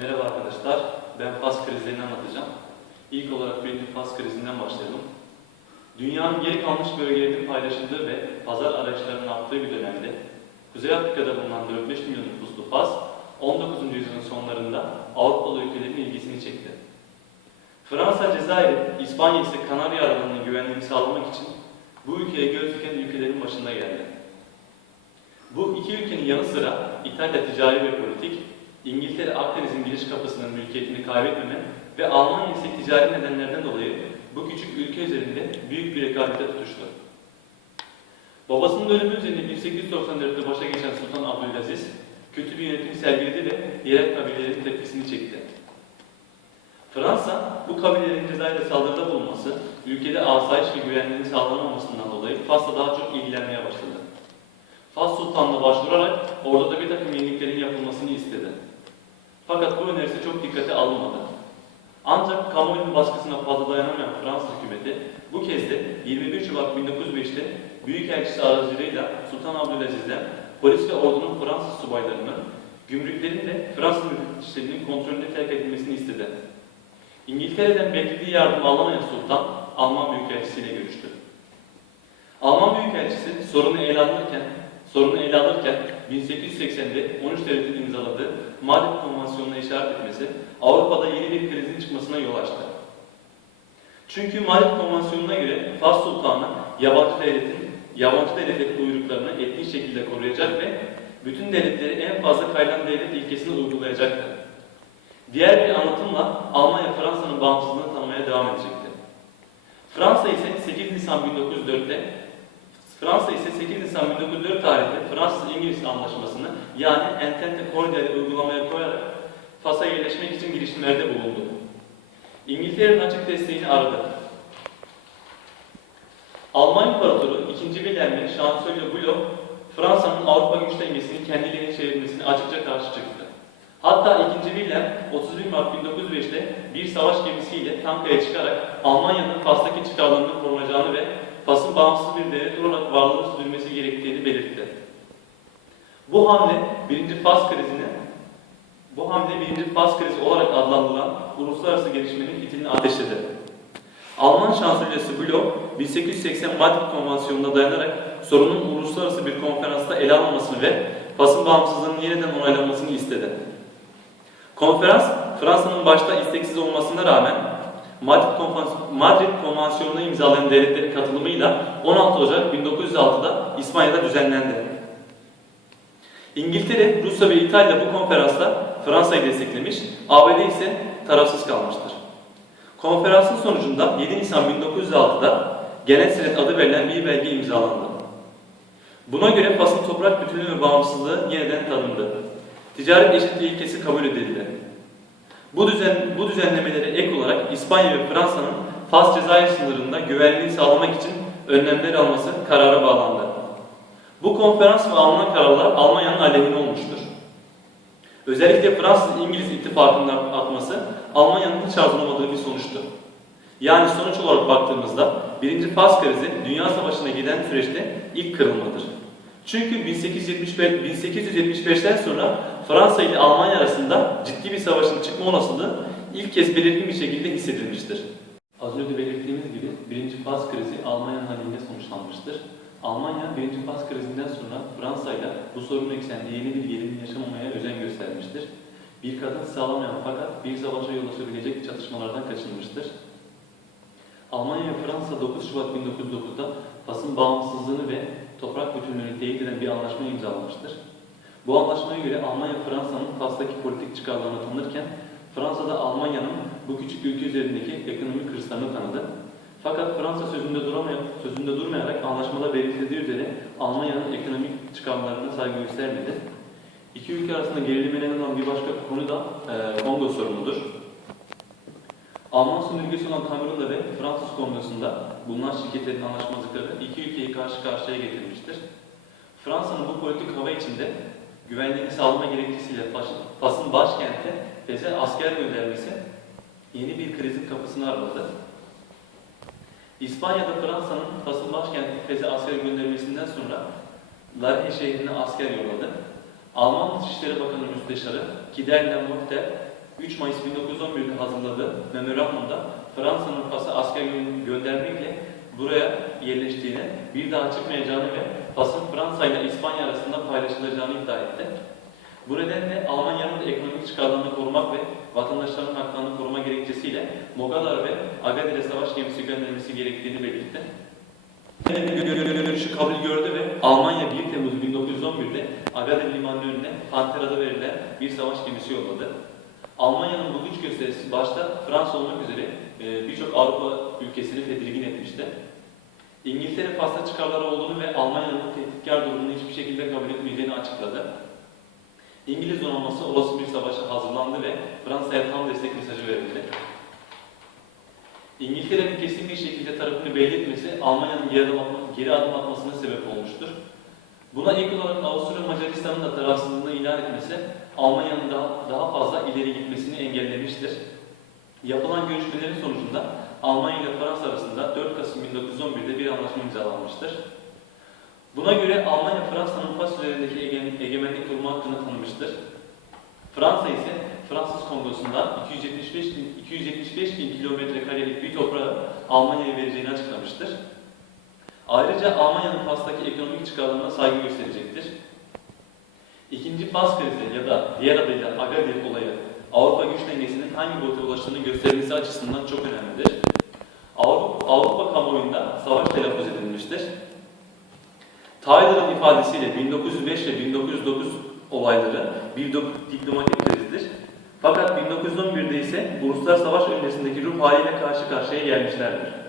Merhaba arkadaşlar, ben Fas krizlerini anlatacağım. İlk olarak birinci Fas krizinden başlayalım. Dünyanın geri kalmış bölgelerinin paylaşıldığı ve pazar araçlarının arttığı bir dönemde Kuzey Afrika'da bulunan 4-5 milyon nüfuslu Fas, 19. yüzyılın sonlarında Avrupalı ülkelerin ilgisini çekti. Fransa, Cezayir, İspanya ise Kanarya Adaları'nın güvenliğini sağlamak için bu ülkeye göz diken ülkelerin başında geldi. Bu iki ülkenin yanı sıra İtalya ticari ve politik, İngiltere Akdeniz'in giriş kapısının mülkiyetini kaybetmeme ve Almanya ise ticari nedenlerden dolayı bu küçük ülke üzerinde büyük bir rekabete tutuştu. Babasının ölümü üzerine 1894'te başa geçen Sultan Abdülaziz, kötü bir yönetim sergiledi ve yerel kabilelerin tepkisini çekti. Fransa, bu kabilelerin Cezayir'e saldırıda bulunması, ülkede asayiş ve güvenliğin sağlanamamasından dolayı Fas'la daha çok ilgilenmeye başladı. Fas Sultan'la başvurarak orada da bir takım yeniliklerin yapılmasını istedi. Fakat bu önerisi çok dikkate alınmadı. Ancak kamuoyunun baskısına fazla dayanamayan Fransız hükümeti bu kez de 21 Şubat 1905'te Büyükelçisi aracılığıyla Sultan Abdülaziz'den polis ve ordunun Fransız subaylarının gümrüklerin de Fransız müfettişlerinin kontrolünde terk edilmesini istedi. İngiltere'den beklediği yardım alamayan Sultan Alman Büyükelçisiyle görüştü. Alman Büyükelçisi sorunu ele alırken sorunu ele alırken 1880'de 13 devletin imzaladığı Madrid Konvansiyonu'na işaret etmesi Avrupa'da yeni bir krizin çıkmasına yol açtı. Çünkü Madrid Konvansiyonu'na göre Fas Sultanı yabancı devletin yabancı devletlerin buyruklarını etkin şekilde koruyacak ve bütün devletleri en fazla kaynan devlet ilkesini uygulayacaktı. Diğer bir anlatımla Almanya Fransa'nın bağımsızlığını tanımaya devam edecekti. Fransa ise 8 Nisan 1904'te Fransa ise 8 Nisan 1904 tarihinde Fransız-İngiliz anlaşmasını yani Entente Cordial'i uygulamaya koyarak Fas'a yerleşmek için girişimlerde bulundu. İngiltere'nin açık desteğini aradı. Alman İmparatoru 2. Wilhelm ve Şansölye Bülow, Fransa'nın Avrupa güç dengesini kendilerine çevirmesine açıkça karşı çıktı. Hatta 2. Wilhelm 31 Mart 1905'te bir savaş gemisiyle Tanka'ya çıkarak Almanya'nın Fas'taki çıkarlarını korunacağını ve Fas'ın bağımsız bir devlet olarak varlığını sürdürmesi gerektiğini belirtti. Bu hamle 1. Fas krizini bu hamle 1. Fas krizi olarak adlandırılan uluslararası gelişmenin fitilini ateşledi. Alman şansölyesi Bülow, 1880 Madrid Konvansiyonu'na dayanarak sorunun uluslararası bir konferansta ele alınmasını ve Fas'ın bağımsızlığının yeniden onaylanmasını istedi. Konferans, Fransa'nın başta isteksiz olmasına rağmen Madrid, Konfans- Madrid Konvansiyonu'na imzalayan devletlerin katılımıyla 16 Ocak 1906'da İspanya'da düzenlendi. İngiltere, Rusya ve İtalya bu konferansta Fransa'yı desteklemiş, ABD ise tarafsız kalmıştır. Konferansın sonucunda 7 Nisan 1906'da Genel Senet adı verilen bir belge imzalandı. Buna göre Fas'ın toprak bütünlüğü ve bağımsızlığı yeniden tanındı. Ticaret eşitliği ilkesi kabul edildi. Bu, düzen, bu düzenlemelere ek olarak İspanya ve Fransa'nın Fas Cezayir sınırında güvenliği sağlamak için önlemler alması karara bağlandı. Bu konferans ve alınan kararlar Almanya'nın aleyhine olmuştur. Özellikle Fransız-İngiliz ittifakının atması Almanya'nın hiç arzulamadığı bir sonuçtu. Yani sonuç olarak baktığımızda 1. Fas krizi Dünya Savaşı'na giden süreçte ilk kırılmadır. Çünkü 1875, 1875'ten sonra Fransa ile Almanya arasında ciddi bir savaşın çıkma olasılığı ilk kez belirgin bir şekilde hissedilmiştir. Az önce belirttiğimiz gibi 1. Fas krizi Almanya'nın aleyhine sonuçlanmıştır. Almanya 1. Fas krizinden sonra Fransa ile bu sorun eksenli yeni bir gerilim yaşamamaya özen göstermiştir. Bir kadın sağlamayan fakat bir savaşa yol açabilecek çatışmalardan kaçınmıştır. Almanya ve Fransa 9 Şubat 1909'da Fas'ın bağımsızlığını ve toprak bütünlüğünü teyit eden bir anlaşma imzalamıştır. Bu anlaşmaya göre Almanya Fransa'nın Fas'taki politik çıkarlarını tanırken Fransa da Almanya'nın bu küçük ülke üzerindeki ekonomik hırslarını tanıdı. Fakat Fransa sözünde, duramayarak, sözünde durmayarak anlaşmada belirtildiği üzere Almanya'nın ekonomik çıkarlarına saygı göstermedi. İki ülke arasında gerilime neden olan bir başka konu da e, Kongo sorunudur. Alman sömürgesi olan Kamerun'da ve Fransız Kongosu'nda bulunan şirketlerin anlaşmazlıkları iki ülkeyi karşı karşıya getirmiştir. Fransa'nın bu politik hava içinde güvenliğini sağlama gerekçesiyle Fas'ın başkenti Fez'e asker göndermesi yeni bir krizin kapısını araladı. İspanya'da Fransa'nın Fas'ın başkenti Fez'e asker göndermesinden sonra Larne şehrine asker yolladı. Alman Dışişleri Bakanı Müsteşarı Kider Lamorte 3 Mayıs 1911'de hazırladığı memorandumda Fransa'nın Fas'a asker gö- göndermekle buraya yerleştiğini, bir daha çıkmayacağını ve Fas'ın Fransa ile İspanya arasında paylaşılacağını iddia etti. Bu nedenle Almanya'nın ekonomik çıkarlarını korumak ve vatandaşların haklarını koruma gerekçesiyle Mogadar ve Agadir'e savaş gemisi göndermesi gerektiğini belirtti. Görüşü kabul gördü ve Almanya 1 Temmuz 1911'de Agadir Limanı önüne Panter adı verilen bir savaş gemisi yolladı. Almanya'nın bu güç gösterisi başta Fransa olmak üzere e, birçok Avrupa ülkesini tedirgin etmişti. İngiltere Fas'ta çıkarları olduğunu ve Almanya'nın tehditkar durumunu hiçbir şekilde kabul etmeyeceğini açıkladı. İngiliz donanması olası bir savaşa hazırlandı ve Fransa'ya tam destek mesajı verildi. İngiltere'nin kesin bir şekilde tarafını belli etmesi Almanya'nın geri geri adım atmasına sebep olmuştur. Buna ek olarak Avusturya Macaristan'ın da tarafsızlığını ilan etmesi Almanya'nın daha, daha fazla ileri gitmesini engellemiştir. Yapılan görüşmelerin sonucunda Almanya ile Fransa arasında 4 Kasım 1911'de bir anlaşma imzalanmıştır. Buna göre Almanya Fransa'nın Fas üzerindeki ege- egemenlik kurma hakkını tanımıştır. Fransa ise Fransız Kongosu'ndan 275 bin, 275 bin kilometre karelik bir toprağı Almanya'ya vereceğini açıklamıştır. Ayrıca Almanya'nın Fas'taki ekonomik çıkarlarına saygı gösterecektir. İkinci Fas krizi ya da diğer adıyla Agadir olayı Avrupa güç dengesinin hangi boyuta ulaştığını göstermesi açısından çok önemlidir. Avrupa, Avrupa kamuoyunda savaş telaffuz edilmiştir. Tyler'ın ifadesiyle 1905 ve 1909 olayları bir diplomatik krizdir. Fakat 1911'de ise Uluslar Savaş öncesindeki ruh haliyle karşı karşıya gelmişlerdir.